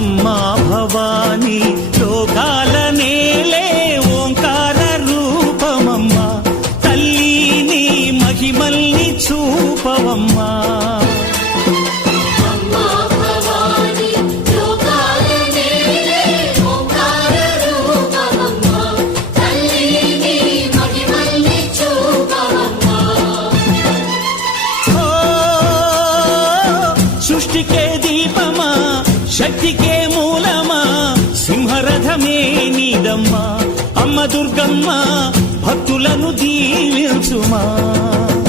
అమ్మా భవానీ లోకాల నేలే ఓంకార రూపమమ్మా తల్లి నీ మహిమల్ని చూపవమ్మా సృష్టికే దీపమా శక్తికే మూలమా సింహరథమే నీదమ్మా అమ్మ దుర్గమ్మ భక్తులను దీవించుమా